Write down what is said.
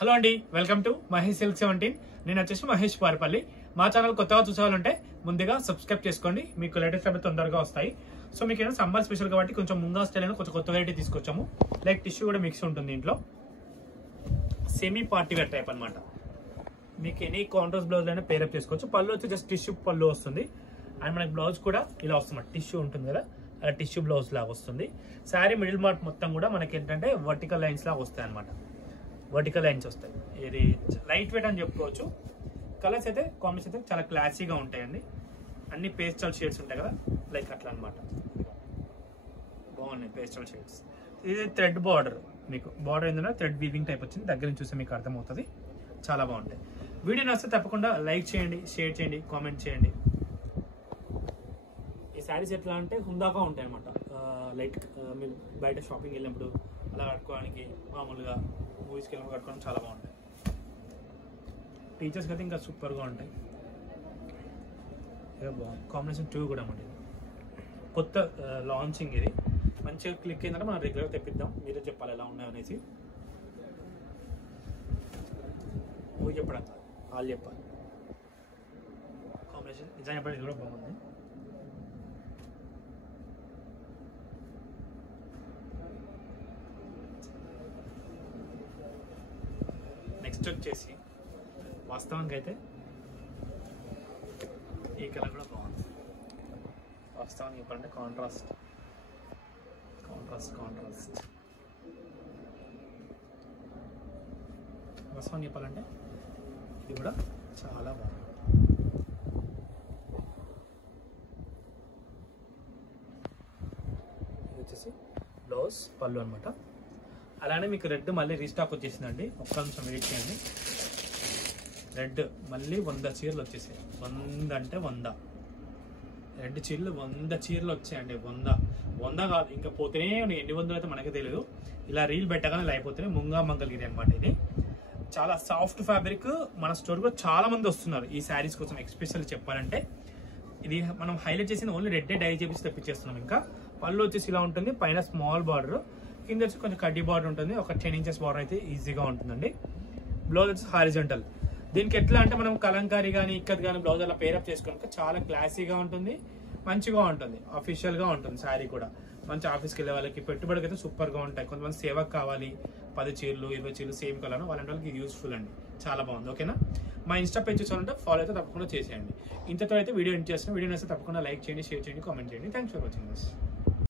Hello అండి, welcome to Mahesh silk 17. నేను వచ్చేసి మహేష్ పారిపల్లి. మా ఛానల్ కొత్తగా చూసేవాళ్ళంటే ముందుగా సబ్స్క్రైబ్ చేసుకోండి, మీకు లేటెస్ట్ అప్డేట్ తొందరగా వస్తాయి. సో మీకు ఏమైనా సమ్మర్ స్పెషల్ కాబట్టి కొంచెం ముంగా స్టైల్ కొంచెం కొత్త వెరైటీ తీసుకొచ్చాము. లైక్ టిష్యూ కూడా మిక్స్ ఉంటుంది ఇంట్లో. సెమీ పార్టీ వేర్ టైప్ అనమాట. మీకు ఎనీ కాంట్రాస్ట్ బ్లౌజ్ అయినా పేరప్ చేసుకోవచ్చు. పళ్ళు వచ్చి జస్ట్ టిష్యూ పళ్ళు వస్తుంది. అండ్ మనకి బ్లౌజ్ కూడా ఇలా వస్తుంది, టిష్యూ ఉంటుంది కదా, అలా టిష్యూ బ్లౌజ్ లాగా వస్తుంది. శారీ మిడిల్ మార్క్ మొత్తం కూడా మనకి ఏంటంటే వర్టికల్ లైన్స్ లాగా వస్తాయి అనమాట. వర్టికల్ లైన్స్ వస్తాయి. ఇది లైట్ వెయిట్ అని చెప్పుకోవచ్చు. కలర్స్ అయితే కాంబినేషన్ అయితే చాలా క్లాసీగా ఉంటాయండి. అన్ని పేస్టల్ షేడ్స్ ఉంటాయి కదా, లైక్ అట్లా అనమాట. బాగున్నాయి పేస్టల్ షేడ్స్. ఇది థ్రెడ్ బార్డర్, మీకు బార్డర్ ఏంటంటే థ్రెడ్ వీవింగ్ టైప్ వచ్చింది. దగ్గర నుంచి చూస్తే మీకు అర్థమవుతుంది. చాలా బాగుంటాయి. వీడియో నచ్చితే తప్పకుండా లైక్ చేయండి, షేర్ చేయండి, కామెంట్ చేయండి. ఈ శారీస్ ఎట్లా అంటే హుందాగా ఉంటాయి అనమాట. లైక్ మీరు బయట షాపింగ్ వెళ్ళినప్పుడు అలా కట్టుకోవడానికి, మామూలుగా మూవీస్కి వెళ్ళి కట్టుకోవడం చాలా బాగుంటాయి. టీచర్స్కి అయితే ఇంకా సూపర్గా ఉంటాయి. బాగుంది కాంబినేషన్ 2 కూడా అన్నమాట. కొత్త లాంచింగ్ ఇది. మంచిగా క్లిక్ అయిందంటే మనం రెగ్యులర్గా తెప్పిద్దాం. మీరే చెప్పాలి ఎలా ఉన్నాయో అనేసి. మూవీ చెప్పడం కాదు, వాళ్ళు చెప్పాలి. కాంబినేషన్ నిజంగా చెప్పడం ఇది కూడా బాగుంది. నెక్స్ట్ వచ్చేసి వాస్తవానికి అయితే ఈ కలర్ కూడా బాగుంది. వాస్తవానికి చెప్పాలంటే కాంట్రాస్ట్ వాస్తవానికి చెప్పాలంటే ఇది కూడా చాలా బాగుంది. ఇది వచ్చేసి బ్లౌజ్ పళ్ళు అనమాట. అలానే మీకు రెడ్ మళ్ళీ రీస్టాక్ వచ్చేసిందండి. ఒక్క నిమిషం వెయిట్ చేయండి. రెడ్ మళ్ళీ 100 చీరలు వచ్చేసాయి. 100 అంటే 100 రెడ్ చీరలు 100 చీరలు వచ్చాయండి. 100 కాదు, ఇంకా పోతేనే ఎన్ని వందలు అయితే మనకే తెలియదు. ఇలా రీల్ పెట్టగానే ఇలా అయిపోతున్నాయి. ముంగా మంగళగిరి అనమాట. ఇది చాలా సాఫ్ట్ ఫ్యాబ్రిక్. మన స్టోర్ కూడా చాలా మంది వస్తున్నారు ఈ శారీస్ కోసం. ఎస్పెషల్లీ చెప్పాలంటే ఇది మనం హైలైట్ చేసిన ఓన్లీ రెడ్ డై చేపించి తెప్పించేస్తున్నాం. ఇంకా పళ్ళు వచ్చేసి ఇలా ఉంటుంది. పైన స్మాల్ బార్డర్, కింద వచ్చి కొంచెం కడ్డీ బార్డర్ ఉంటుంది. ఒక 10 ఇంచెస్ బార్డర్ అయితే ఈజీగా ఉంటుందండి. బ్లౌజ్ వచ్చి హారిజంటల్. దీనికి ఎట్లా అంటే మనం కలంకారీ కానీ ఇక్కత్ కానీ బ్లౌజ్ అలా పేరప్ చేసుకోవడానికి చాలా క్లాసీగా ఉంటుంది, మంచిగా ఉంటుంది, అఫీషియల్గా ఉంటుంది. శారీ కూడా మంచి ఆఫీస్కి వెళ్ళే వాళ్ళకి, పెట్టుబడికి అయితే సూపర్గా ఉంటాయి. కొంతమంది సేవకు కావాలి 10 చీరలు 20 చీరలు సేమ్ కలర్, వాళ్ళంటి వాళ్ళకి యూస్ఫుల్ అండి. చాలా బాగుంది. ఓకేనా? మా ఇన్స్టా పేజ్ చూసారంటే ఫాలో అయితే తప్పకుండా చేసేయండి. ఇంతతో అయితే వీడియో ఎండ్ చేస్తున్నాం. వీడియో నచ్చితే తప్పకుండా లైక్ చేయండి, షేర్ చేయండి, కామెంట్ చేయండి. Thanks for watching this.